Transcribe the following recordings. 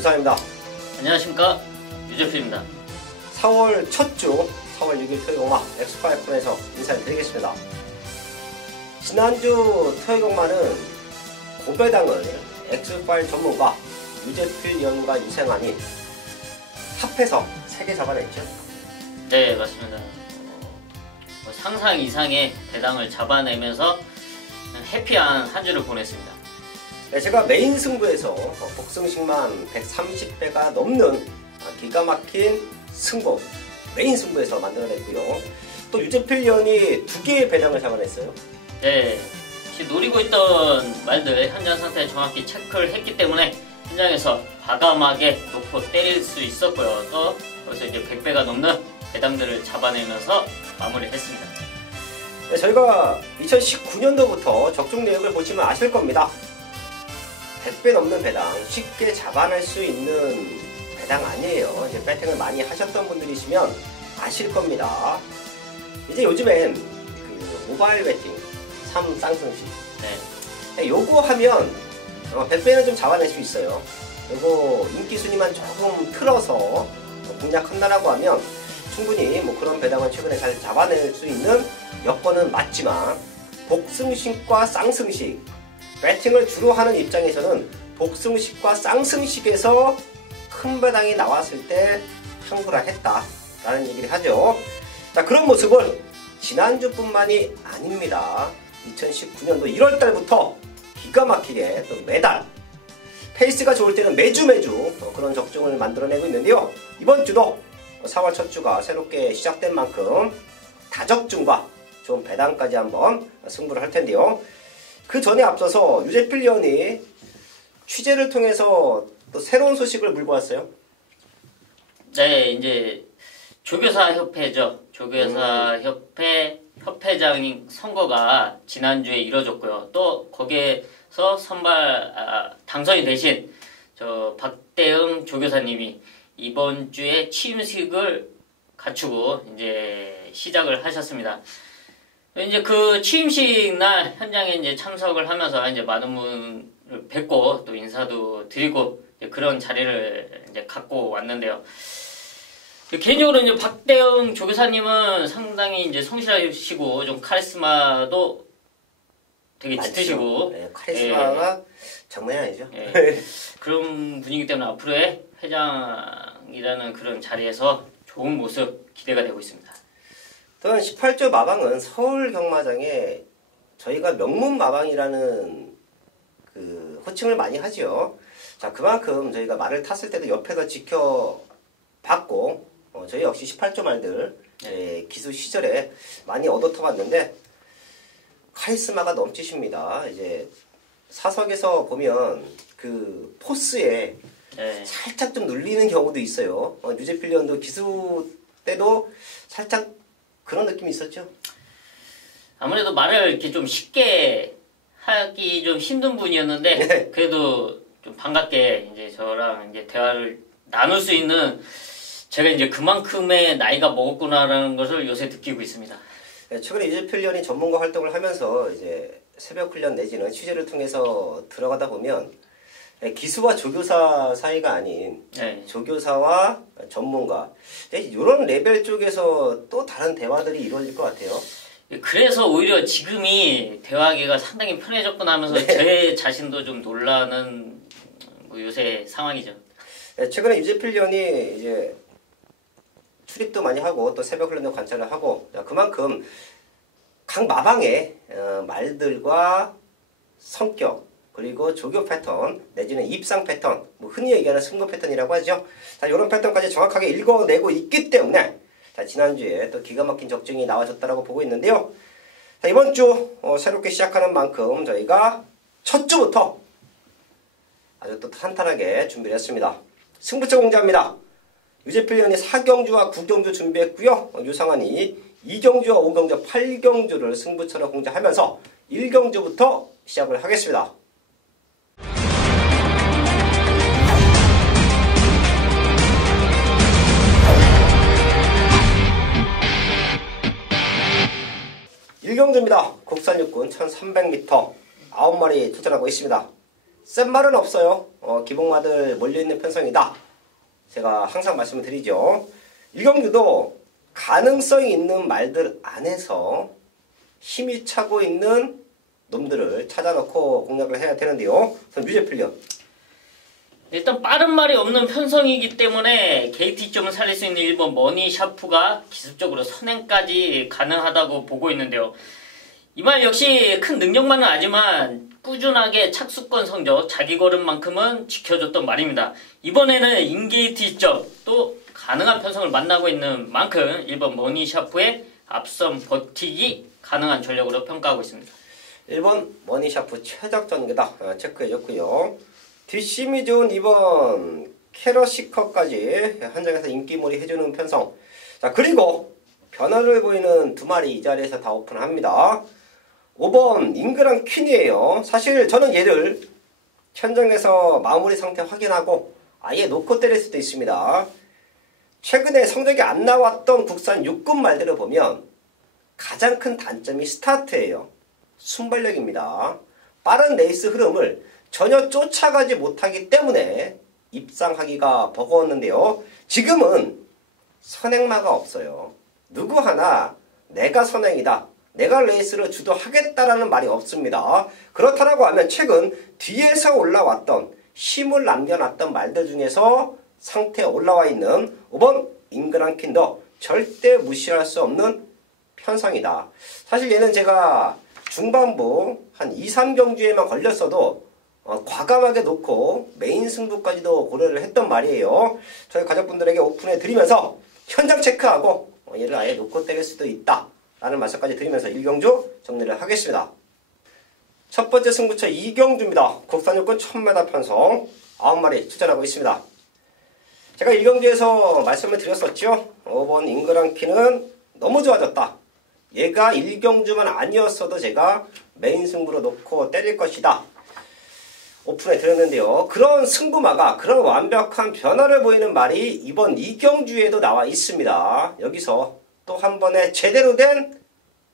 유상입니다. 안녕하십니까, 유재필입니다. 4월 첫 주 4월 6일 토요일공마 엑스파이폰에서 인사를 드리겠습니다. 지난주 토요일공마는 고배당을 엑스파일 전문가 유재필 연구가 유생환이 합해서 3개 잡아냈죠. 네, 맞습니다. 상상 이상의 배당을 잡아내면서 해피한 한 주를 보냈습니다. 네, 제가 메인 승부에서 복승식만 130배가 넘는 기가 막힌 승부, 메인 승부에서 만들어냈고요. 또 유재필 연이 2개의 배당을 잡아냈어요. 네, 노리고 있던 말들 현장 상태 정확히 체크를 했기 때문에 현장에서 과감하게 놓고 때릴 수 있었고요. 또 여기서 이제 100배가 넘는 배당들을 잡아내면서 마무리했습니다. 네, 저희가 2019년도부터 적중 내역을 보시면 아실 겁니다. 100배 넘는 배당 쉽게 잡아낼 수 있는 배당 아니에요. 이제 배팅을 많이 하셨던 분들이시면 아실 겁니다. 이제 요즘엔 그 모바일 배팅 3쌍승식 네, 요거 하면 100배는 좀 잡아낼 수 있어요. 요거 인기 순위만 조금 틀어서 공략한다라고 하면 충분히 뭐 그런 배당은 최근에 잘 잡아낼 수 있는 여건은 맞지만 복승식과 쌍승식 배팅을 주로 하는 입장에서는 복승식과 쌍승식에서 큰 배당이 나왔을 때 항구라 했다라는 얘기를 하죠. 자, 그런 모습을 지난주뿐만이 아닙니다. 2019년도 1월달부터 기가 막히게 또 매달 페이스가 좋을 때는 매주 그런 적중을 만들어내고 있는데요. 이번 주도 4월 첫 주가 새롭게 시작된 만큼 다적중과 좋은 배당까지 한번 승부를 할 텐데요. 그 전에 앞서서 유재필 연이 취재를 통해서 또 새로운 소식을 물고 왔어요. 네, 이제 조교사 협회죠. 조교사 협회 협회장 선거가 지난주에 이뤄졌고요. 또 거기에서 당선이 되신 저 박대응 조교사님이 이번 주에 취임식을 갖추고 이제 시작을 하셨습니다. 이제 그 취임식 날 현장에 이제 참석을 하면서 이제 많은 분을 뵙고 또 인사도 드리고 그런 자리를 이제 갖고 왔는데요. 개인적으로 이제 박대응 조교사님은 상당히 이제 성실하시고 좀 카리스마도 되게 짙으시고 네, 카리스마가 장난이 아니죠. 그런 분위기 때문에 앞으로의 회장이라는 그런 자리에서 좋은 모습 기대가 되고 있습니다. 또한 18조 마방은 서울 경마장에 저희가 명문 마방이라는 그 호칭을 많이 하죠. 자, 그만큼 저희가 말을 탔을 때도 옆에서 지켜봤고 저희 역시 18조 말들 기수 시절에 많이 얻어 터봤는데 카리스마가 넘치십니다. 이제 사석에서 보면 그 포스에 살짝 좀 눌리는 경우도 있어요. 유재필 연도 기수 때도 살짝 그런 느낌이 있었죠. 아무래도 말을 이렇게 좀 쉽게 하기 좀 힘든 분이었는데 네. 그래도 좀 반갑게 이제 저랑 이제 대화를 나눌 수 있는 제가 이제 그만큼의 나이가 먹었구나라는 것을 요새 느끼고 있습니다. 네, 최근에 유재필 연이 전문가 활동을 하면서 이제 새벽 훈련 내지는 취재를 통해서 들어가다 보면 기수와 조교사 사이가 아닌 조교사와 전문가 이런 레벨 쪽에서 또 다른 대화들이 이루어질 것 같아요. 그래서 오히려 지금이 대화하기가 상당히 편해졌구나 하면서 제 자신도 좀 놀라는 요새 상황이죠. 최근에 유재필 연이 이제 출입도 많이 하고 또 새벽 훈련도 관찰을 하고 그만큼 각 마방의 말들과 성격 그리고 조교 패턴 내지는 입상 패턴 흔히 얘기하는 승부 패턴이라고 하죠. 자, 이런 패턴까지 정확하게 읽어내고 있기 때문에 자, 지난주에 또 기가 막힌 적중이 나와줬다라고 보고 있는데요. 자, 이번 주 새롭게 시작하는 만큼 저희가 첫 주부터 아주 또 탄탄하게 준비를 했습니다. 승부처 공개합니다. 유재필 연이 4경주와 9경주 준비했고요. 유상환이 2경주와 5경주, 8경주를 승부처로 공개하면서 1경주부터 시작을 하겠습니다. 일경주입니다. 국산 육군 1300m 9마리 출전하고 있습니다. 센 말은 없어요. 기복마들 몰려있는 편성이다. 제가 항상 말씀을 드리죠. 일경주도 가능성이 있는 말들 안에서 힘이 차고 있는 놈들을 찾아놓고 공략을 해야 되는데요. 그럼 유재필련. 일단 빠른 말이 없는 편성이기 때문에 KT점을 살릴 수 있는 1번 머니 샤프가 기습적으로 선행까지 가능하다고 보고 있는데요. 이 말 역시 큰 능력만은 아니지만 꾸준하게 착수권 성적, 자기 걸음만큼은 지켜줬던 말입니다. 이번에는 인게이트 또 가능한 편성을 만나고 있는 만큼 1번 머니 샤프의 앞선 버티기 가능한 전력으로 평가하고 있습니다. 1번 머니 샤프 최적 전개다. 체크해줬고요. 뒷심이 좋은 2번 캐러시커까지 현장에서 인기몰이 해주는 편성. 자, 그리고 변화를 보이는 두 마리 이 자리에서 다 오픈합니다. 5번 잉그랑 퀸이에요. 사실 저는 얘를 현장에서 마무리 상태 확인하고 아예 놓고 때릴 수도 있습니다. 최근에 성적이 안 나왔던 국산 육군 말들을 보면 가장 큰 단점이 스타트예요. 순발력입니다. 빠른 레이스 흐름을 전혀 쫓아가지 못하기 때문에 입상하기가 버거웠는데요. 지금은 선행마가 없어요. 누구 하나 내가 선행이다, 내가 레이스를 주도하겠다라는 말이 없습니다. 그렇다라고 하면 최근 뒤에서 올라왔던 힘을 남겨놨던 말들 중에서 상태에 올라와 있는 5번 잉그랑킨더 절대 무시할 수 없는 편성이다. 사실 얘는 제가 중반부 한 2, 3경주에만 걸렸어도 과감하게 놓고 메인 승부까지도 고려를 했던 말이에요. 저희 가족분들에게 오픈해 드리면서 현장 체크하고 얘를 아예 놓고 때릴 수도 있다 라는 말씀까지 드리면서 1경주 정리를 하겠습니다. 첫 번째 승부처 2경주입니다. 국산육군 1000m 편성 9마리 출전하고 있습니다. 제가 1경주에서 말씀을 드렸었죠. 5번 잉그랑키는 너무 좋아졌다. 얘가 1경주만 아니었어도 제가 메인 승부로 놓고 때릴 것이다. 오픈해 드렸는데요. 그런 승부마가, 그런 완벽한 변화를 보이는 말이 이번 2경주에도 나와 있습니다. 여기서 또 한 번의 제대로 된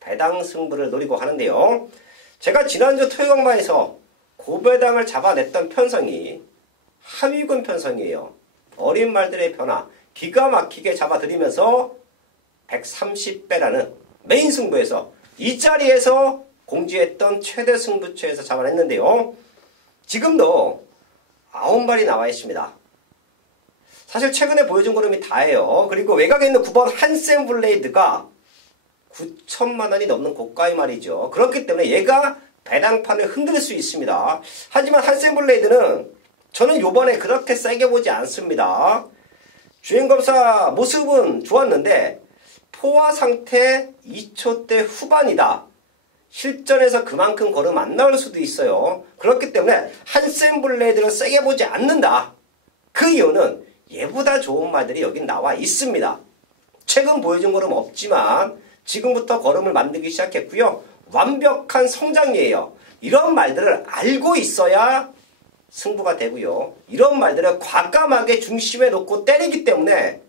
배당 승부를 노리고 하는데요. 제가 지난주 토요강마에서 고배당을 잡아냈던 편성이 하위군 편성이에요. 어린 말들의 변화 기가 막히게 잡아드리면서 130배라는 메인 승부에서 이 자리에서 공지했던 최대 승부처에서 잡아냈는데요. 지금도 9마리 나와 있습니다. 사실 최근에 보여준 걸음이 다예요. 그리고 외곽에 있는 9번 한센 블레이드가 9천만 원이 넘는 고가의 말이죠. 그렇기 때문에 얘가 배당판을 흔들 수 있습니다. 하지만 한센 블레이드는 저는 요번에 그렇게 세게 보지 않습니다. 주행검사 모습은 좋았는데 포화 상태 2초대 후반이다. 실전에서 그만큼 걸음 안 나올 수도 있어요. 그렇기 때문에 한센 블레이드를 세게 보지 않는다. 그 이유는 얘보다 좋은 말들이 여긴 나와 있습니다. 최근 보여준 걸음 없지만 지금부터 걸음을 만들기 시작했고요. 완벽한 성장이에요. 이런 말들을 알고 있어야 승부가 되고요. 이런 말들을 과감하게 중심에 놓고 때리기 때문에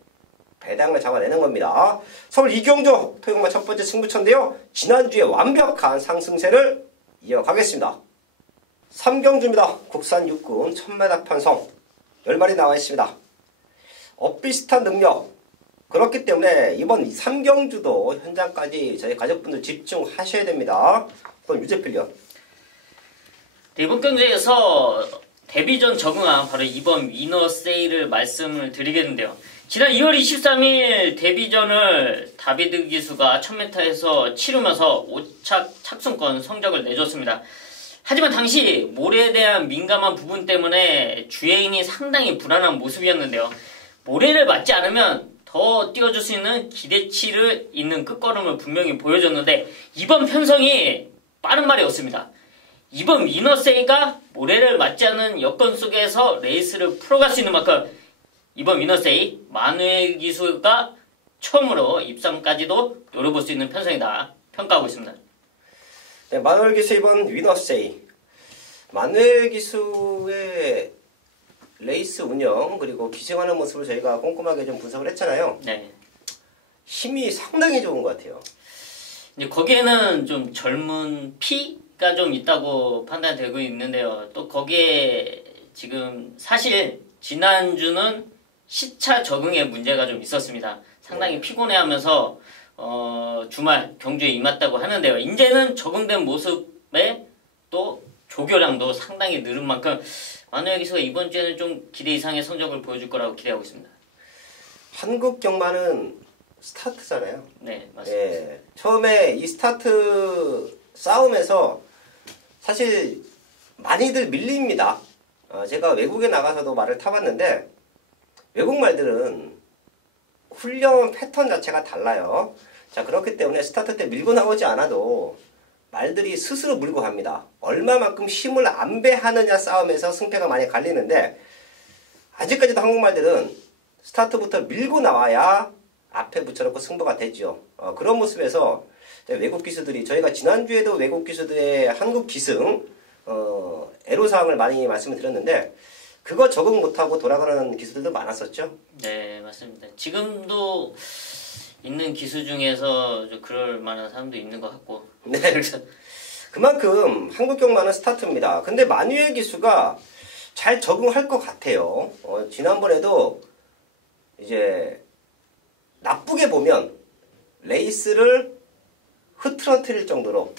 배당을 잡아내는 겁니다. 서울 이경주 토요일마 첫 번째 승부처인데요. 지난주에 완벽한 상승세를 이어가겠습니다. 3경주입니다. 국산 육군 1000m 편성 10마리 나와 있습니다. 비슷한 능력. 그렇기 때문에 이번 3경주도 현장까지 저희 가족분들 집중하셔야 됩니다. 그럼 유재필련. 이번 경주에서 데뷔전 적응한 바로 이번 위너 세일을 말씀을 드리겠는데요. 지난 2월 23일 데뷔전을 다비드 기수가 1000m에서 치르면서 5착 착순권 성적을 내줬습니다. 하지만 당시 모래에 대한 민감한 부분 때문에 주행이 상당히 불안한 모습이었는데요. 모래를 맞지 않으면 더 뛰어줄 수 있는 기대치를 있는 끝걸음을 분명히 보여줬는데 이번 편성이 빠른 말이 없습니다. 이번 위너세이가 모래를 맞지 않는 여건 속에서 레이스를 풀어갈 수 있는 만큼 이번 위너세이 마누엘 기수가 처음으로 입상까지도 노려볼 수 있는 편성이다 평가하고 있습니다. 네, 마누엘 기수 이번 위너세이. 마누엘 기수의 레이스 운영 그리고 기승하는 모습을 저희가 꼼꼼하게 좀 분석을 했잖아요. 네. 힘이 상당히 좋은 것 같아요. 이제 거기에는 좀 젊은 피 차이가 좀 있다고 판단되고 있는데요. 또 거기에 지금 사실 지난주는 시차 적응에 문제가 좀 있었습니다. 상당히 피곤해하면서 주말 경주에 임했다고 하는데요. 이제는 적응된 모습에 또 조교량도 상당히 늘은 만큼 만우혁 기수가 이번 주에는 좀 기대 이상의 성적을 보여줄 거라고 기대하고 있습니다. 한국 경마는 스타트잖아요. 네, 맞습니다. 예, 처음에 이 스타트 싸움에서 사실 많이들 밀립니다. 제가 외국에 나가서도 말을 타봤는데 외국 말들은 훈련 패턴 자체가 달라요. 자, 그렇기 때문에 스타트 때 밀고 나오지 않아도 말들이 스스로 물고 갑니다. 얼마만큼 힘을 안배하느냐 싸움에서 승패가 많이 갈리는데 아직까지도 한국말들은 스타트부터 밀고 나와야 앞에 붙여놓고 승부가 되죠. 그런 모습에서 외국 기수들이 저희가 지난주에도 외국 기수들의 한국 기승 애로사항을 많이 말씀을 드렸는데 그거 적응 못하고 돌아가는 기수들도 많았었죠. 네, 맞습니다. 지금도 있는 기수 중에서 그럴 만한 사람도 있는 것 같고. 네. 그만큼 한국 경마는 스타트입니다. 근데 만유의 기수가 잘 적응할 것 같아요. 지난번에도 이제 나쁘게 보면 레이스를 흐트러뜨릴 정도로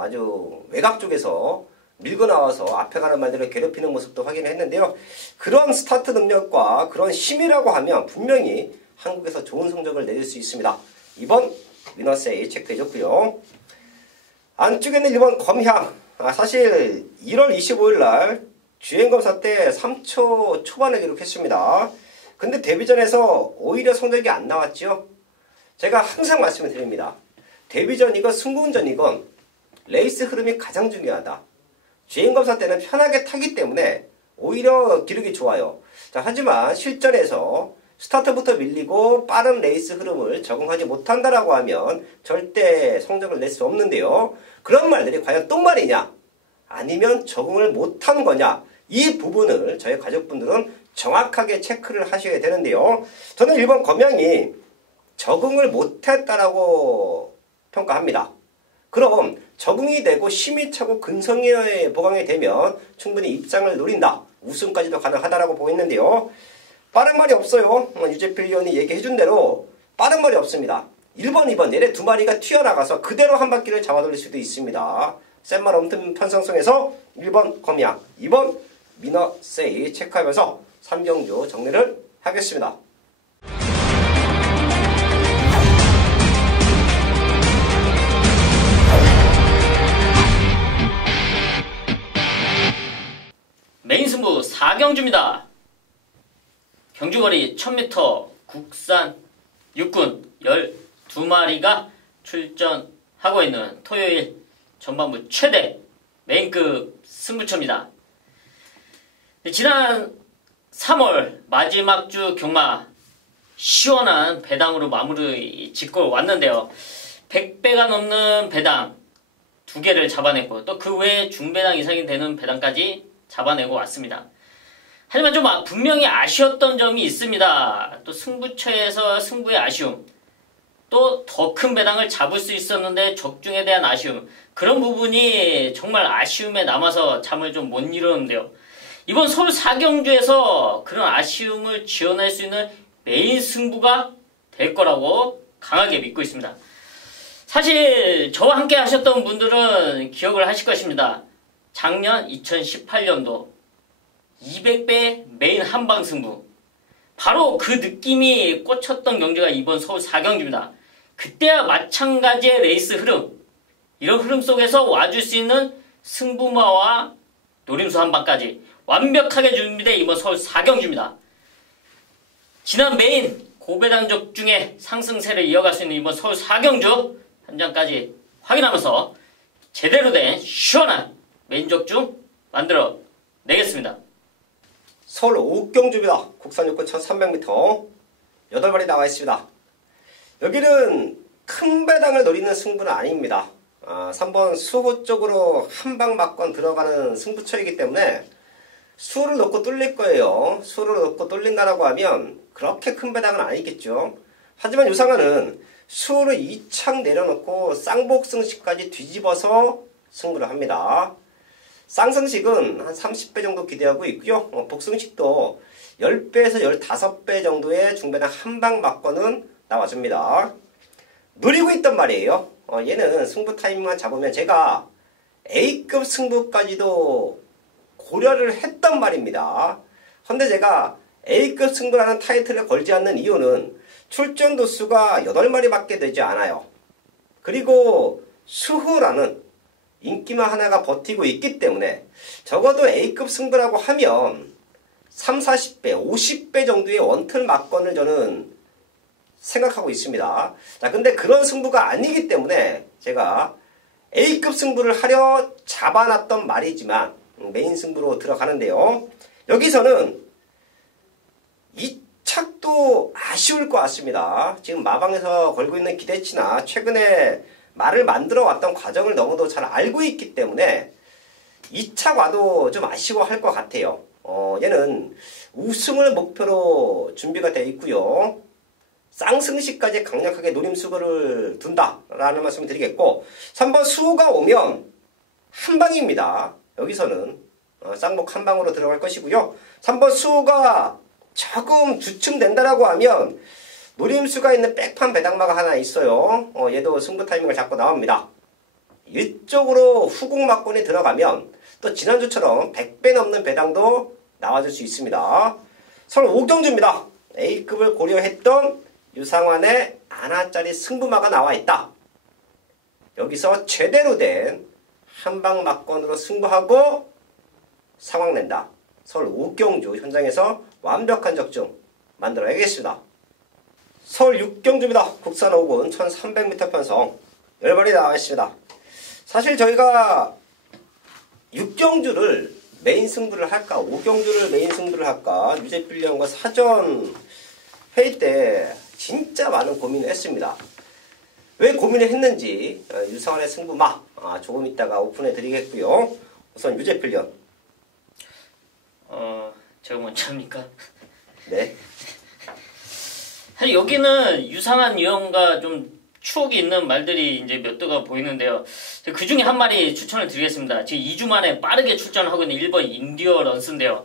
아주 외곽 쪽에서 밀고 나와서 앞에 가는 말들을 괴롭히는 모습도 확인을 했는데요. 그런 스타트 능력과 그런 힘이라고 하면 분명히 한국에서 좋은 성적을 내릴 수 있습니다. 2번 위너세이 체크해줬고요. 안쪽에는 1번 검향. 사실 1월 25일 날 주행검사 때 3초 초반에 기록했습니다. 근데 데뷔전에서 오히려 성적이 안 나왔죠. 제가 항상 말씀을 드립니다. 데뷔전이건 승부운전이건 레이스 흐름이 가장 중요하다. 주행검사 때는 편하게 타기 때문에 오히려 기록이 좋아요. 자, 하지만 실전에서 스타트부터 밀리고 빠른 레이스 흐름을 적응하지 못한다라고 하면 절대 성적을 낼 수 없는데요. 그런 말들이 과연 똥말이냐 아니면 적응을 못한 거냐 이 부분을 저희 가족분들은 정확하게 체크를 하셔야 되는데요. 저는 1번 검양이 적응을 못했다라고 평가합니다. 그럼 적응이 되고 힘이 차고 근성에 보강이 되면 충분히 입상을 노린다. 우승까지도 가능하다라고 보고 있는데요. 빠른 말이 없어요. 유재필 위원이 얘기해준 대로 빠른 말이 없습니다. 1번, 2번 내래 두 마리가 튀어나가서 그대로 한 바퀴를 잡아돌릴 수도 있습니다. 센 말 없는 편성성에서 1번 검양, 2번 미너 세이 체크하면서 3경주 정리를 하겠습니다. 메인 승부 4경주입니다. 경주거리 1000m 국산 육군 12마리가 출전하고 있는 토요일 전반부 최대 메인급 승부처입니다. 지난 3월 마지막 주 경마 시원한 배당으로 마무리 짓고 왔는데요. 100배가 넘는 배당 2개를 잡아냈고 또 그 외에 중배당 이상이 되는 배당까지 잡아내고 왔습니다. 하지만 좀 분명히 아쉬웠던 점이 있습니다. 또 승부처에서 승부의 아쉬움, 또 더 큰 배당을 잡을 수 있었는데 적중에 대한 아쉬움, 그런 부분이 정말 아쉬움에 남아서 잠을 좀 못 이루는데요. 이번 서울 4경주에서 그런 아쉬움을 지어낼 수 있는 메인 승부가 될 거라고 강하게 믿고 있습니다. 사실 저와 함께 하셨던 분들은 기억을 하실 것입니다. 작년 2018년도 200배 메인 한방 승부, 바로 그 느낌이 꽂혔던 경주가 이번 서울 4경주입니다. 그때와 마찬가지의 레이스 흐름, 이런 흐름 속에서 와줄 수 있는 승부마와 노림수 한방까지 완벽하게 준비된 이번 서울 4경주입니다. 지난 메인 고배당적 중에 상승세를 이어갈 수 있는 이번 서울 4경주 현장까지 확인하면서 제대로 된 시원한 메인 적중 만들어 내겠습니다. 서울 5경주입니다. 국산 육군 1300m 8마리 나와 있습니다. 여기는 큰 배당을 노리는 승부는 아닙니다. 3번 수호 쪽으로 한방 막건 들어가는 승부처이기 때문에 수를 놓고 뚫릴 거예요. 수를 놓고 뚫린다라고 하면 그렇게 큰 배당은 아니겠죠. 하지만 유상한은 수를 2창 내려놓고 쌍복승식까지 뒤집어서 승부를 합니다. 쌍승식은 한 30배 정도 기대하고 있고요. 복승식도 10배에서 15배 정도의 중배당 한방 맞고는 나와줍니다. 노리고 있단 말이에요. 얘는 승부 타이밍만 잡으면 제가 A급 승부까지도 고려를 했단 말입니다. 근데 제가 A급 승부라는 타이틀을 걸지 않는 이유는 출전 도수가 8마리밖에 되지 않아요. 그리고 수호라는 인기만 하나가 버티고 있기 때문에 적어도 A급 승부라고 하면 3, 40배, 50배 정도의 원틀 막건을 저는 생각하고 있습니다. 자, 근데 그런 승부가 아니기 때문에 제가 A급 승부를 하려 잡아놨던 말이지만 메인 승부로 들어가는데요. 여기서는 이 착도 아쉬울 것 같습니다. 지금 마방에서 걸고 있는 기대치나 최근에 말을 만들어 왔던 과정을 너무도 잘 알고 있기 때문에 이 착 와도 좀 아쉬워할 것 같아요. 얘는 우승을 목표로 준비가 되어 있고요. 쌍승식까지 강력하게 노림수거를 둔다라는 말씀을 드리겠고 3번 수호가 오면 한방입니다. 여기서는 쌍복 한방으로 들어갈 것이고요. 3번 수호가 조금 주춤된다라고 하면 노림수가 있는 백판 배당마가 하나 있어요. 얘도 승부 타이밍을 잡고 나옵니다. 이쪽으로 후궁 막권이 들어가면 또 지난주처럼 100배 넘는 배당도 나와줄 수 있습니다. 서울 5경주입니다. A급을 고려했던 유상환의 하나짜리 승부마가 나와 있다. 여기서 제대로 된 한방 막권으로 승부하고 상황 낸다. 서울 5경주 현장에서 완벽한 적중 만들어야겠습니다. 서울 6경주입니다. 국산 5군 1300m 편성 10마리 나와 있습니다. 사실 저희가 6경주를 메인 승부를 할까 5경주를 메인 승부를 할까 유재필련과 사전 회의 때 진짜 많은 고민을 했습니다. 왜 고민을 했는지 유상환의 승부마 조금 있다가 오픈해 드리겠고요. 우선 유재필련 제가 먼저 합니까? 네. 사실 여기는 유상한 위원과 좀 추억이 있는 말들이 이제 몇 대가 보이는데요. 그 중에 한 마리 추천을 드리겠습니다. 지금 2주 만에 빠르게 출전하고 있는 1번 인디어런스인데요.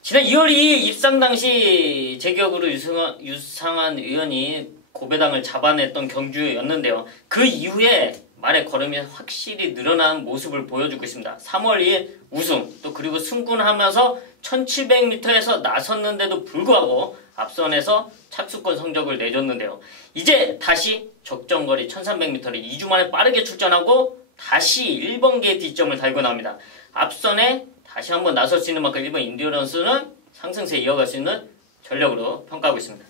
지난 2월 2일 입상 당시 제 기억으로 유상한 의원이 고배당을 잡아냈던 경주였는데요. 그 이후에 말의 걸음이 확실히 늘어난 모습을 보여주고 있습니다. 3월 2일 우승, 또 그리고 승군하면서 1700m에서 나섰는데도 불구하고 앞선에서 착수권 성적을 내줬는데요. 이제 다시 적정거리 1300m를 2주 만에 빠르게 출전하고 다시 1번 게이트 뒷점을 달고 나옵니다. 앞선에 다시 한번 나설 수 있는 만큼 1번 인디어런스는 상승세 이어갈 수 있는 전력으로 평가하고 있습니다.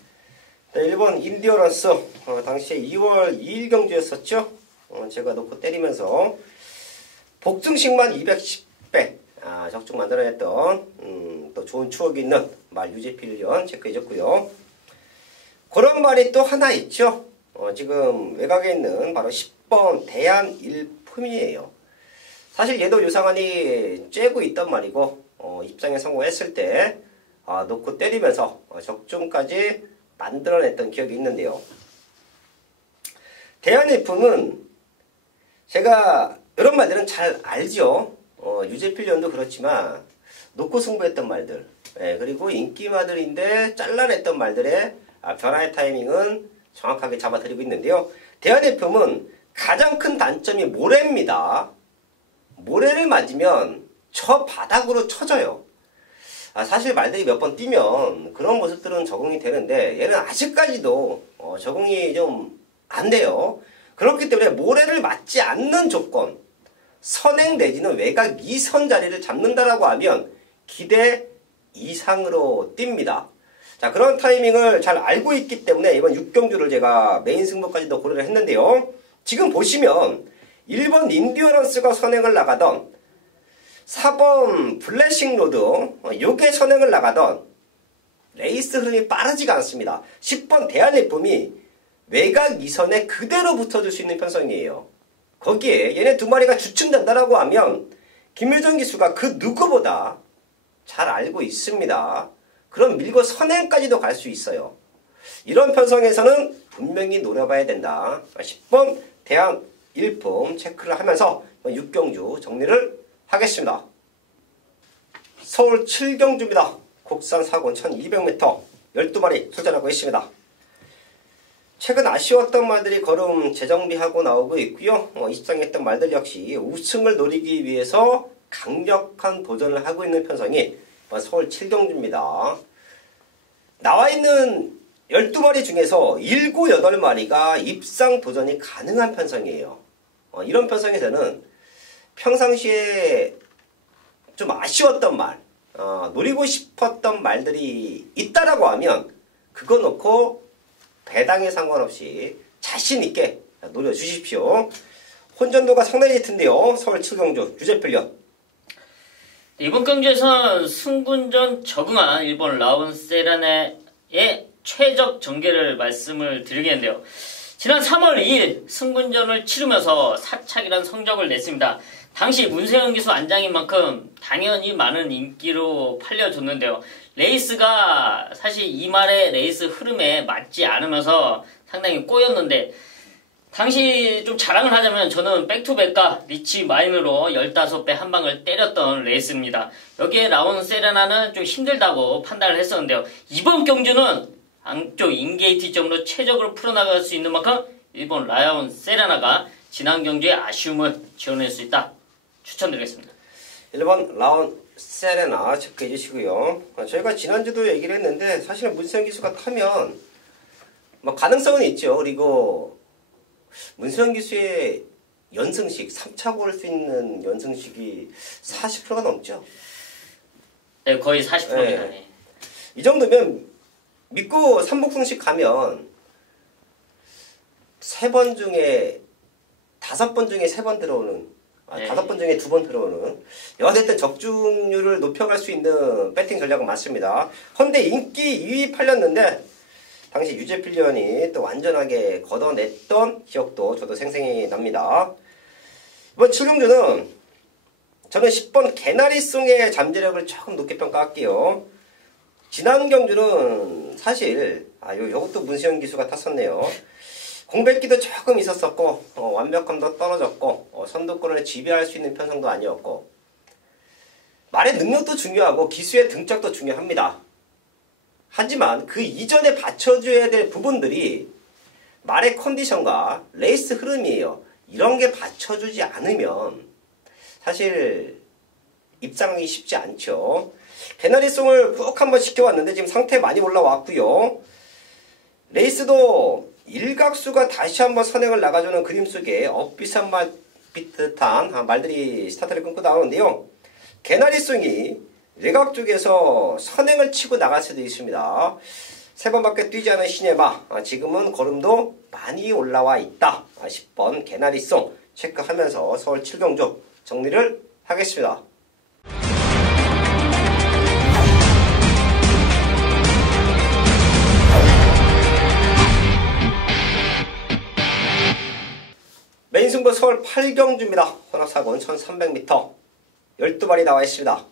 네, 1번 인디어런스 당시에 2월 2일 경주였었죠. 제가 놓고 때리면서 복증식만 210배 적중 만들어냈던 또 좋은 추억이 있는 말 유재필련 체크해줬고요. 그런 말이 또 하나 있죠. 지금 외곽에 있는 바로 10번 대한일품이에요. 사실 얘도 유상환이 쬐고 있단 말이고 입상에 성공했을 때 놓고 때리면서 적중까지 만들어냈던 기억이 있는데요. 대한일품은 제가 이런 말들은 잘 알죠. 유재필련도 그렇지만 놓고 승부했던 말들 그리고 인기마들인데 잘라냈던 말들의 변화의 타이밍은 정확하게 잡아드리고 있는데요. 대한일품은 가장 큰 단점이 모래입니다. 모래를 맞으면 저 바닥으로 쳐져요. 사실 말들이 몇 번 뛰면 그런 모습들은 적응이 되는데 얘는 아직까지도 적응이 좀 안 돼요. 그렇기 때문에 모래를 맞지 않는 조건, 선행 내지는 외곽 2선 자리를 잡는다라고 하면 기대 이상으로 뜁니다. 자, 그런 타이밍을 잘 알고 있기 때문에 이번 6경주를 제가 메인 승부까지도 고려를 했는데요. 지금 보시면 1번 인디어런스가 선행을 나가던 4번 블래싱 로드 요게 선행을 나가던 레이스 흐름이 빠르지가 않습니다. 10번 대한일품이 외곽 2선에 그대로 붙어줄 수 있는 편성이에요. 거기에 얘네 두 마리가 주춤된다라고 하면 김유정 기수가 그 누구보다 잘 알고 있습니다. 그럼 밀고 선행까지도 갈 수 있어요. 이런 편성에서는 분명히 노려봐야 된다. 10번 대한일품 체크를 하면서 6경주 정리를 하겠습니다. 서울 7경주입니다. 국산 사군 1200m 12마리 출전하고 있습니다. 최근 아쉬웠던 말들이 걸음 재정비하고 나오고 있고요. 입상했던 말들 역시 우승을 노리기 위해서 강력한 도전을 하고 있는 편성이 서울 7경주입니다. 나와 있는 12마리 중에서 7, 8마리가 입상 도전이 가능한 편성이에요. 이런 편성에서는 평상시에 좀 아쉬웠던 말, 노리고 싶었던 말들이 있다라고 하면 그거 놓고 배당에 상관없이 자신있게 노려주십시오. 혼전도가 상당히 짙은데요. 서울 7경주 유재필련. 이번 경주에선 승군전 적응한 일본 라온 세라네의 최적 전개를 말씀을 드리겠는데요. 지난 3월 2일 승군전을 치르면서 사착이란 성적을 냈습니다. 당시 문세영 기수 안장인 만큼 당연히 많은 인기로 팔려줬는데요. 레이스가 사실 이 말의 레이스 흐름에 맞지 않으면서 상당히 꼬였는데, 당시 좀 자랑을 하자면 저는 백투백과 리치 마인으로 15배 한 방을 때렸던 레이스입니다. 여기에 라온 세레나는 좀 힘들다고 판단을 했었는데요. 이번 경주는 안쪽 인게이트점으로 최적으로 풀어나갈 수 있는 만큼 일본 라온 세레나가 지난 경주의 아쉬움을 지워낼 수 있다. 추천드리겠습니다. 1번 라온 세레나 체크해 주시고요. 저희가 지난주도 얘기를 했는데 사실은 문세영 기수가 타면 가능성은 있죠. 그리고 문세영 기수의 연승식, 3차 고를 수 있는 연승식이 40%가 넘죠. 네, 거의 40%입니다. 네. 이 정도면 믿고 삼복승식 가면 3번 중에 5번 중에 3번 들어오는, 5번 중에 2번 들어오는, 여하튼 적중률을 높여갈 수 있는 배팅 전략은 맞습니다. 헌데 인기 2위 팔렸는데 당시 유재필련이 또 완전하게 걷어냈던 기억도 저도 생생히 납니다. 이번 7경주는 저는 10번 개나리송의 잠재력을 조금 높게 평가할게요. 지난 경주는 사실 요것도 문세영 기수가 탔었네요. 공백기도 조금 있었었고 완벽함도 떨어졌고 선두권을 지배할 수 있는 편성도 아니었고, 말의 능력도 중요하고 기수의 등짝도 중요합니다. 하지만 그 이전에 받쳐줘야 될 부분들이 말의 컨디션과 레이스 흐름이에요. 이런 게 받쳐주지 않으면 사실 입상하기 쉽지 않죠. 개나리송을 푹 한번 시켜왔는데 지금 상태 많이 올라왔고요. 레이스도 일각수가 다시 한번 선행을 나가주는 그림 속에 엇비슷한 듯한 말들이 스타트를 끊고 나오는데요. 개나리송이 외곽 쪽에서 선행을 치고 나갈 수도 있습니다. 3번밖에 뛰지 않은 시네마, 지금은 걸음도 많이 올라와 있다. 10번 개나리송 체크하면서 서울 7경주 정리를 하겠습니다. 메인 승부 서울 8경주입니다. 혼합사군 1300m 12발이 나와 있습니다.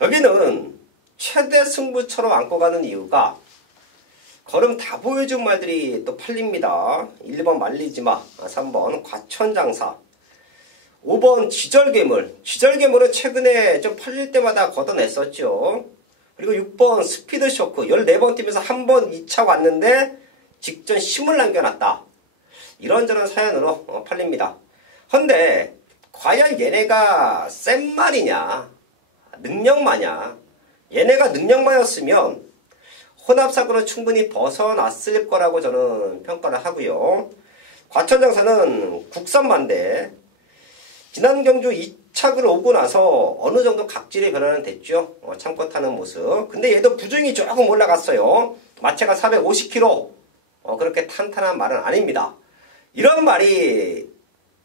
여기는 최대 승부처럼 안고 가는 이유가 걸음 다 보여준 말들이 또 팔립니다. 1번 말리지마, 3번 과천장사, 5번 지절괴물. 지절괴물은 최근에 좀 팔릴 때마다 걷어냈었죠. 그리고 6번 스피드쇼크. 14번 팀에서 한 번 2차 왔는데 직전 힘을 남겨놨다. 이런저런 사연으로 팔립니다. 헌데 과연 얘네가 센 말이냐, 능력마냐? 얘네가 능력마였으면 혼합사고로 충분히 벗어났을 거라고 저는 평가를 하고요. 과천장사는 국산만데 지난 경주 2착을 오고 나서 어느 정도 각질의 변화는 됐죠. 참고 타는 모습. 근데 얘도 부중이 조금 올라갔어요. 마체가 450kg. 그렇게 탄탄한 말은 아닙니다. 이런 말이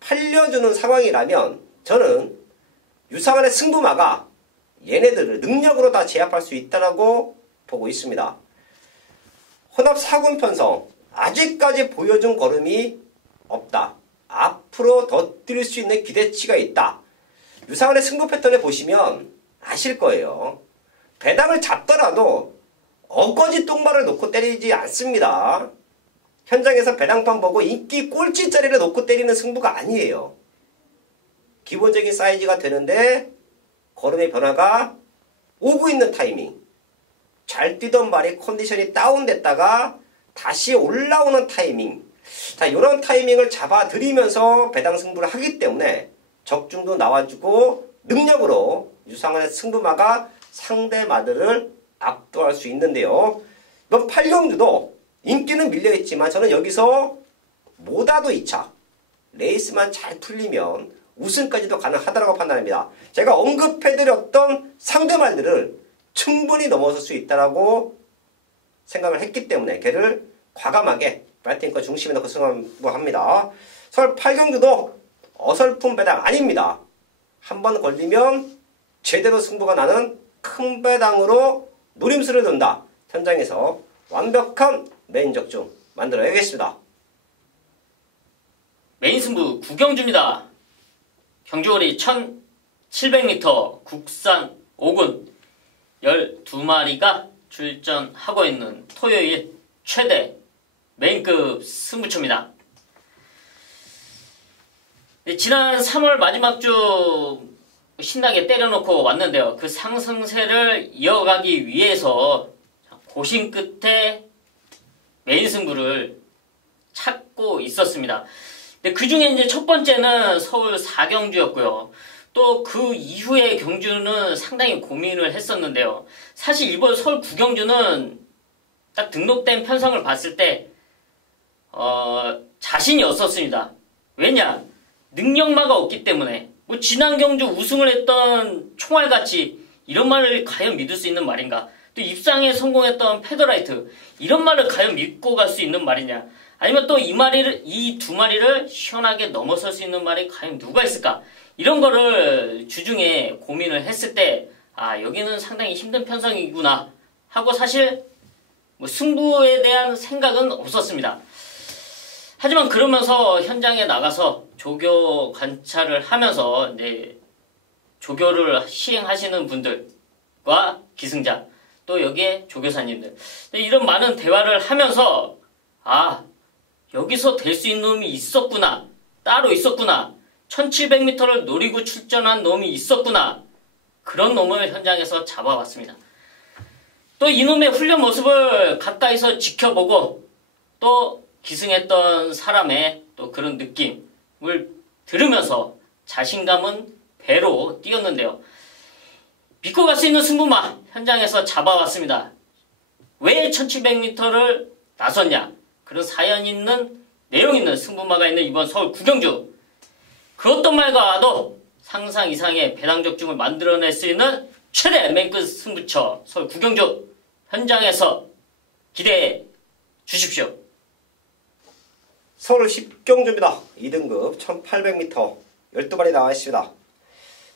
팔려주는 상황이라면 저는 유상한의 승부마가 얘네들을 능력으로 다 제압할 수 있다고 보고 있습니다. 혼합 사군 편성 아직까지 보여준 걸음이 없다. 앞으로 더 뛸 수 있는 기대치가 있다. 유상한의 승부 패턴을 보시면 아실 거예요. 배당을 잡더라도 어거지 똥발을 놓고 때리지 않습니다. 현장에서 배당판 보고 인기 꼴찌 자리를 놓고 때리는 승부가 아니에요. 기본적인 사이즈가 되는데 걸음의 변화가 오고 있는 타이밍, 잘 뛰던 말이 컨디션이 다운됐다가 다시 올라오는 타이밍, 자, 이런 타이밍을 잡아들이면서 배당 승부를 하기 때문에 적중도 나와주고 능력으로 유상한의 승부마가 상대 마들을 압도할 수 있는데요. 이번 8경주도 인기는 밀려있지만 저는 여기서 모다도 2차 레이스만 잘 풀리면 우승까지도 가능하다고 판단합니다. 제가 언급해드렸던 상대 말들을 충분히 넘어설 수 있다고 생각을 했기 때문에 걔를 과감하게 배팅권 중심에 넣고 승부합니다. 설 8경주도 어설픈 배당 아닙니다. 한번 걸리면 제대로 승부가 나는 큰 배당으로 노림수를 둔다. 현장에서 완벽한 메인 적중 만들어야겠습니다. 메인 승부 구경주입니다. 경주거리 1700m 국산 5군 12마리가 출전하고 있는 토요일 최대 메인급 승부처입니다. 지난 3월 마지막 주 신나게 때려놓고 왔는데요. 그 상승세를 이어가기 위해서 고심 끝에 메인 승부를 찾고 있었습니다. 그 중에 이제 첫 번째는 서울 4경주였고요. 또 그 이후의 경주는 상당히 고민을 했었는데요. 사실 이번 서울 9경주는 딱 등록된 편성을 봤을 때 자신이 없었습니다. 왜냐? 능력마가 없기 때문에. 뭐 지난 경주 우승을 했던 총알같이 이런 말을 과연 믿을 수 있는 말인가? 또 입상에 성공했던 페더라이트 이런 말을 과연 믿고 갈 수 있는 말이냐? 아니면 또 이 두 마리를 시원하게 넘어설 수 있는 말이 과연 누가 있을까? 이런 거를 주중에 고민을 했을 때, 아, 여기는 상당히 힘든 편성이구나 하고 사실 뭐 승부에 대한 생각은 없었습니다. 하지만 그러면서 현장에 나가서 조교 관찰을 하면서 이제 조교를 시행하시는 분들과 기승자, 또 여기에 조교사님들, 이런 많은 대화를 하면서 아, 여기서 될 수 있는 놈이 있었구나. 따로 있었구나. 1700m를 노리고 출전한 놈이 있었구나. 그런 놈을 현장에서 잡아왔습니다. 또 이놈의 훈련 모습을 가까이서 지켜보고 또 기승했던 사람의 또 그런 느낌을 들으면서 자신감은 배로 뛰었는데요. 믿고 갈 수 있는 승부마 현장에서 잡아왔습니다. 왜 1700m를 나섰냐? 그런 사연 있는 내용 있는 승부마가 있는 이번 서울 9경주, 그 어떤 말과 와도 상상 이상의 배당 적중을 만들어낼 수 있는 최대 메인급 승부처 서울 9경주 현장에서 기대해 주십시오. 서울 10경주입니다. 2등급 1800m 12마리 나와 있습니다.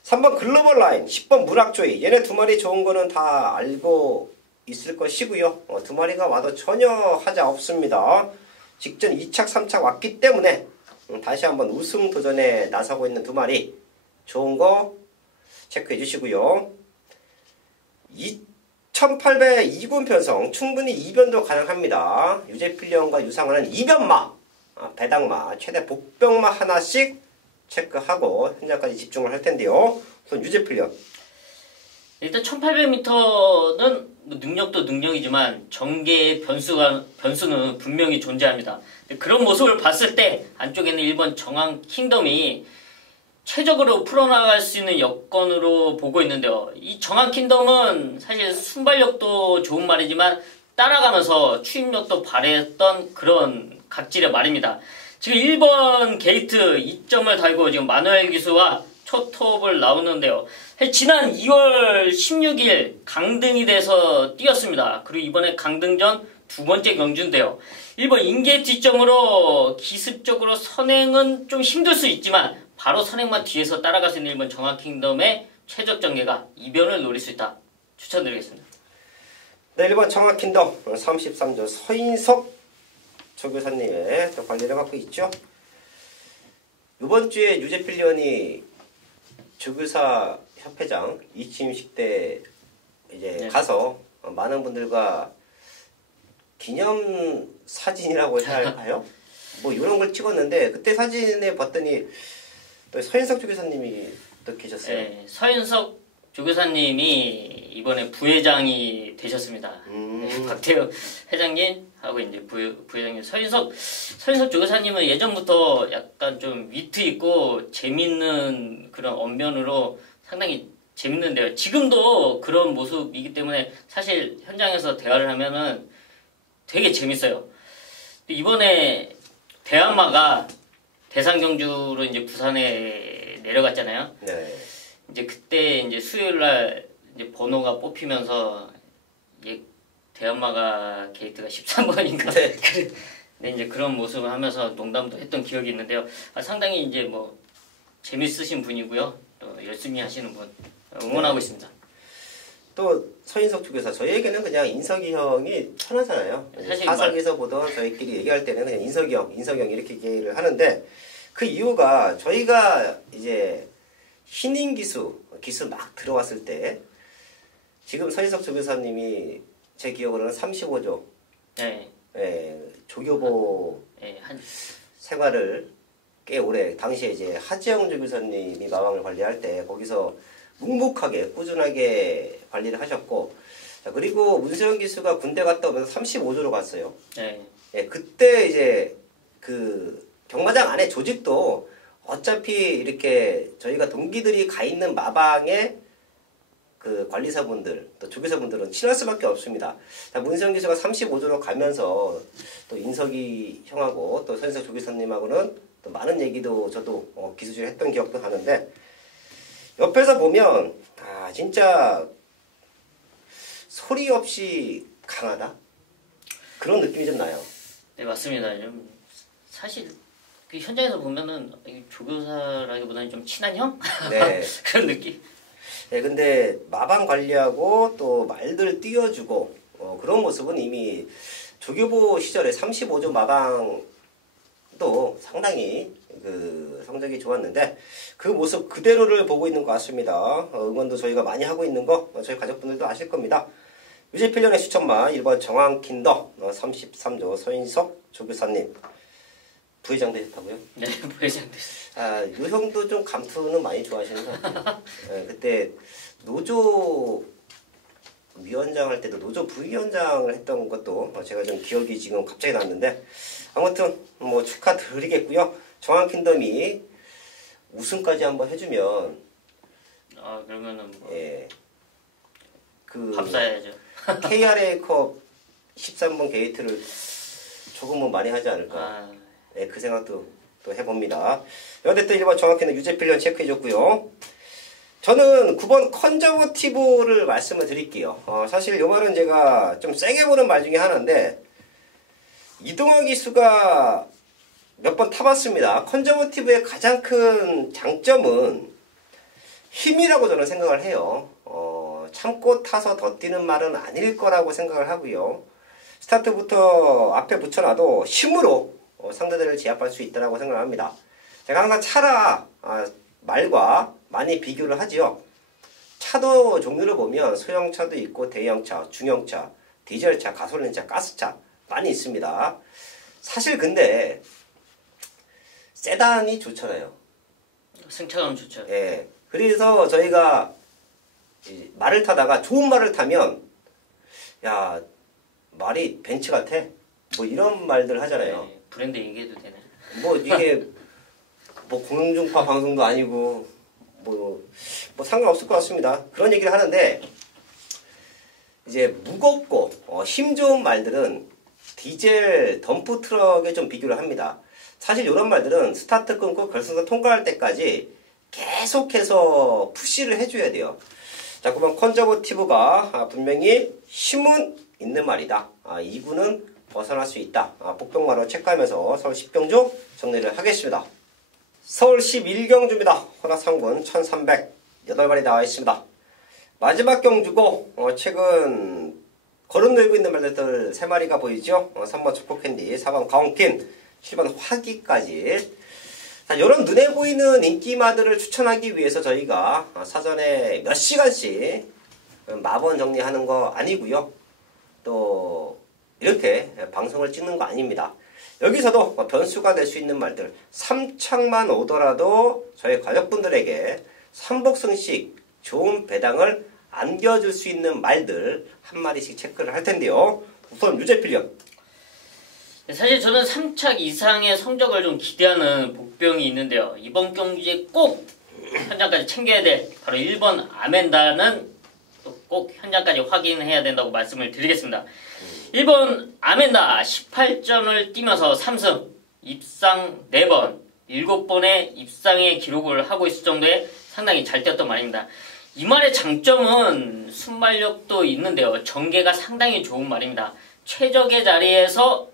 3번 글로벌 라인, 10번 문학조이. 얘네 두 마리 좋은 거는 다 알고 있을 것이고요. 두 마리가 와도 전혀 하자 없습니다. 직전 2착, 3착 왔기 때문에 다시 한번 우승 도전에 나서고 있는 두 마리 좋은 거 체크해 주시고요. 2800 2군 편성 충분히 이변도 가능합니다. 유재필련과 유상하는 이변마, 배당마, 최대 복병마 하나씩 체크하고 현장까지 집중을 할 텐데요. 우선 유재필련. 일단 1800m는 능력도 능력이지만 전개의 변수는 분명히 존재합니다. 그런 모습을 봤을 때 안쪽에는 일본 정한 킹덤이 최적으로 풀어나갈 수 있는 여건으로 보고 있는데요. 이 정한 킹덤은 사실 순발력도 좋은 말이지만 따라가면서 추임력도 발휘했던 그런 각질의 말입니다. 지금 1번 게이트 2점을 달고 지금 마누엘 기수와 초톱을 나오는데요. 지난 2월 16일 강등이 돼서 뛰었습니다. 그리고 이번에 강등전 두 번째 경주인데요. 1번 인게이트 2점으로 기습적으로 선행은 좀 힘들 수 있지만 바로 선행만 뒤에서 따라갈 수 있는 1번 정확킹덤의 최적 전개가 이변을 노릴 수 있다. 추천드리겠습니다. 네, 1번 정확킹덤 33조 서인석 조교사님의 또 관리를 맡고 있죠. 이번 주에 유재필련이 조교사 협회장 이취임식 때 이제 가서 많은 분들과 기념 사진이라고 해야 할까요? 뭐 이런 걸 찍었는데 그때 사진에 봤더니 또 서인석 조교사님이 또 계셨어요. 네, 서인석 조교사님이 이번에 부회장이 되셨습니다. 네, 박태우 회장님하고 이제 부회장님 서인석 조교사님은 예전부터 약간 좀 위트 있고 재밌는 그런 언변으로 상당히 재밌는데요. 지금도 그런 모습이기 때문에 사실 현장에서 대화를 하면은 되게 재밌어요. 이번에 대한마가 대상경주로 이제 부산에 내려갔잖아요. 네. 이제 그때 이제 수요일 날 이제 번호가 뽑히면서 대한마가 게이트가 13번인가. 네. 근데 이제 그런 모습을 하면서 농담도 했던 기억이 있는데요. 상당히 이제 뭐 재밌으신 분이고요. 또 열심히 하시는 분 응원하고 있습니다. 또 서인석 조교사 저희에게는 그냥 인석이 형이 편하잖아요. 사석에서 보던 저희끼리 얘기할 때는 그냥 인석이 형 이렇게 얘기를 하는데 그 이유가 저희가 이제 신인 기수 막 들어왔을 때 지금 서인석 조교사님이 제 기억으로는 35조 네. 조교보 생활을 꽤 오래 당시에 이제 하지영 조교사님이 마방을 관리할 때 거기서 묵묵하게 꾸준하게 관리를 하셨고 자, 그리고 문세영 기수가 군대 갔다 오면서 35조로 갔어요. 네. 그때 이제 그 경마장 안에 조직도 어차피 이렇게 저희가 동기들이 가 있는 마방에 그 관리사분들 또 조교사분들은 친할 수밖에 없습니다. 문세영 기수가 35조로 가면서 또 인석이 형하고 또 서인석 조교사님하고는 또 많은 얘기도 저도 기수질 했던 기억도 나는데 옆에서 보면 진짜 소리 없이 강하다 그런 느낌이 좀 나요. 네 맞습니다. 좀 사실 그 현장에서 보면은 조교사라기보다는 좀 친한 형? 네. 그런 느낌. 네, 근데 마방 관리하고 또 말들 띄워주고 그런 모습은 이미 조교보 시절에 35조 마방도 상당히 그 성적이 좋았는데 그 모습 그대로를 보고 있는 것 같습니다. 응원도 저희가 많이 하고 있는 거 저희 가족분들도 아실 겁니다. 유재필련의 추천마 1번 정황킨더 33조 서인석 조교사님 부회장 되셨다고요? 네 부회장 되셨어요. 요 형도 좀 감투는 많이 좋아하시는 것 같아요. 네, 그때 노조 위원장 할 때도 노조 부위원장을 했던 것도 제가 좀 기억이 지금 갑자기 났는데 아무튼 뭐 축하드리겠고요. 정황킨덤이 우승까지 한번 해주면 그러면은 뭐 그 밥 사야죠. KRA컵 13번 게이트를 조금은 많이 하지 않을까. 그 생각도 또 해봅니다. 여하튼 1번 정확히는 유재필련 체크해줬고요. 저는 9번 컨저버티브를 말씀을 드릴게요. 사실 이 말은 제가 좀 세게 보는 말 중에 하나인데 이동학 기수가 몇 번 타봤습니다. 컨저버티브의 가장 큰 장점은 힘이라고 저는 생각을 해요. 참고 타서 더 뛰는 말은 아닐 거라고 생각을 하고요. 스타트부터 앞에 붙여놔도 힘으로 상대들을 제압할 수 있다고 생각을 합니다. 제가 항상 차라 말과 많이 비교를 하지요. 차도 종류를 보면 소형차도 있고 대형차, 중형차, 디젤차, 가솔린차, 가스차 많이 있습니다. 사실 근데 세단이 좋잖아요. 승차감 좋죠. 예. 그래서 저희가 말을 타다가 좋은 말을 타면 야 말이 벤츠 같아. 뭐 이런 말들 하잖아요. 네, 브랜드 얘기해도 되나요? 뭐 이게 뭐 공중파 방송도 아니고 뭐 상관없을 것 같습니다. 그런 얘기를 하는데 이제 무겁고 힘 좋은 말들은 디젤 덤프 트럭에 좀 비교를 합니다. 사실 이런 말들은 스타트 끊고 결승선 통과할 때까지 계속해서 푸시를 해줘야 돼요. 자, 그러면 컨저버티브가 분명히 힘은 있는 말이다. 2구는 벗어날 수 있다. 복병만으로 체크하면서 서울 10경주 정리를 하겠습니다. 서울 11경주입니다. 혼합상군 1308마리 나와 있습니다. 마지막 경주고 최근 거름놀고 있는 말들 3마리가 보이죠. 3번 초코캔디, 4번 가온킨, 7번 화기까지. 자, 이런 눈에 보이는 인기마들을 추천하기 위해서 저희가 사전에 몇 시간씩 마번 정리하는 거 아니고요. 또 이렇게 방송을 찍는 거 아닙니다. 여기서도 변수가 될 수 있는 말들 3착만 오더라도 저희 가족분들에게 삼복승식 좋은 배당을 안겨줄 수 있는 말들 한 마리씩 체크를 할 텐데요. 우선 유재필련. 사실 저는 3착 이상의 성적을 좀 기대하는 복병이 있는데요. 이번 경기에 꼭 현장까지 챙겨야 될 바로 1번 아멘다는 또 꼭 현장까지 확인해야 된다고 말씀을 드리겠습니다. 1번 아멘다 18전을 뛰면서 3승, 입상 4번, 7번의 입상의 기록을 하고 있을 정도의 상당히 잘 뛰었던 말입니다. 이 말의 장점은 순발력도 있는데요. 전개가 상당히 좋은 말입니다. 최적의 자리에서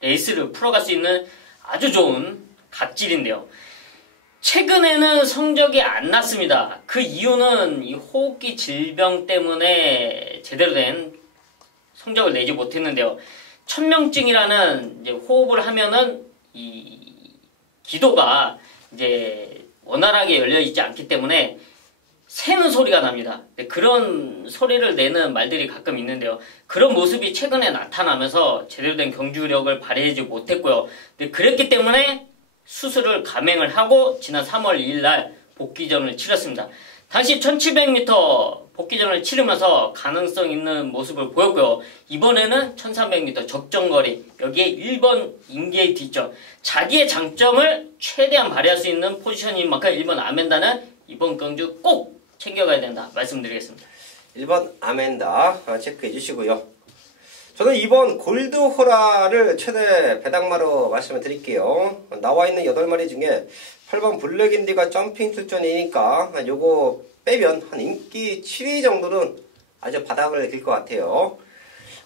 레이스를 풀어갈 수 있는 아주 좋은 갑질인데요. 최근에는 성적이 안 났습니다. 그 이유는 이 호흡기 질병 때문에 제대로 된 성적을 내지 못했는데요. 천명증이라는 이제 호흡을 하면은 이 기도가 이제 원활하게 열려 있지 않기 때문에 새는 소리가 납니다. 그런 소리를 내는 말들이 가끔 있는데요. 그런 모습이 최근에 나타나면서 제대로 된 경주력을 발휘하지 못했고요. 그랬기 때문에 수술을 감행을 하고 지난 3월 2일 날 복귀전을 치렀습니다. 당시 1700m 복귀전을 치르면서 가능성 있는 모습을 보였고요. 이번에는 1300m 적정거리, 여기에 1번 임계의 뒤점, 자기의 장점을 최대한 발휘할 수 있는 포지션인 만큼 1번 아멘다는 이번 경주 꼭 챙겨가야 된다 말씀드리겠습니다. 1번 아멘다 체크해 주시고요. 저는 이번 골드호라를 최대 배당마로 말씀을 드릴게요. 나와 있는 8마리 중에 8번 블랙인디가 점핑 출전이니까 요거 빼면 한 인기 7위 정도는 아주 바닥을 길 것 같아요.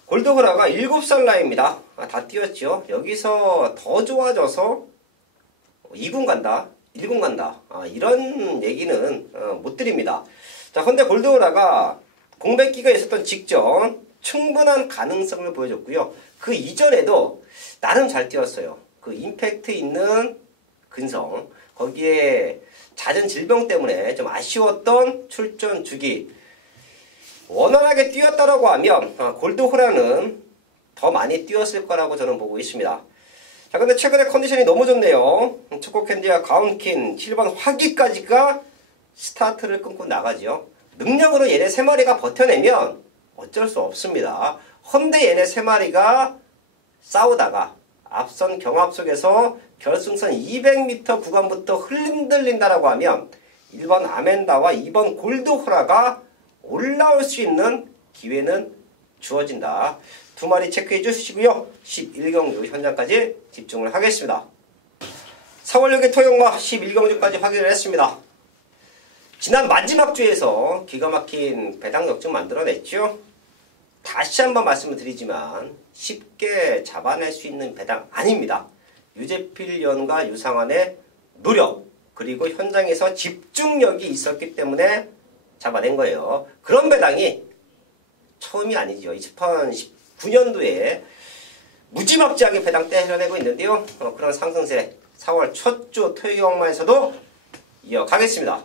골드호라가 7살 나이입니다. 다 뛰었죠. 여기서 더 좋아져서 2군 간다, 1군 간다, 이런 얘기는 못 드립니다. 자, 근데 골드호라가 공백기가 있었던 직전 충분한 가능성을 보여줬고요. 그 이전에도 나름 잘 뛰었어요. 그 임팩트 있는 근성, 거기에 잦은 질병 때문에 좀 아쉬웠던 출전 주기, 원활하게 뛰었다라고 하면 골드호라는 더 많이 뛰었을 거라고 저는 보고 있습니다. 자, 근데 최근에 컨디션이 너무 좋네요. 초코캔디와 가운킨, 7번 화기까지가 스타트를 끊고 나가죠. 능력으로 얘네 3마리가 버텨내면 어쩔 수 없습니다. 헌데 얘네 3마리가 싸우다가 앞선 경합 속에서 결승선 200m 구간부터 흔들린다라고 하면 1번 아멘다와 2번 골드호라가 올라올 수 있는 기회는 주어진다. 2마리 체크해 주시고요. 11경주 현장까지 집중을 하겠습니다. 4월 6일 토요일마 11경주까지 확인을 했습니다. 지난 마지막 주에서 기가 막힌 배당 역증 만들어냈죠. 다시 한번 말씀을 드리지만 쉽게 잡아낼 수 있는 배당 아닙니다. 유재필련과 유상환의 노력 그리고 현장에서 집중력이 있었기 때문에 잡아낸 거예요. 그런 배당이 처음이 아니죠. 2019년도에 무지막지하게 배당 때려내고 있는데요. 그런 상승세 4월 첫 주 토요일 경마에서도 이어가겠습니다.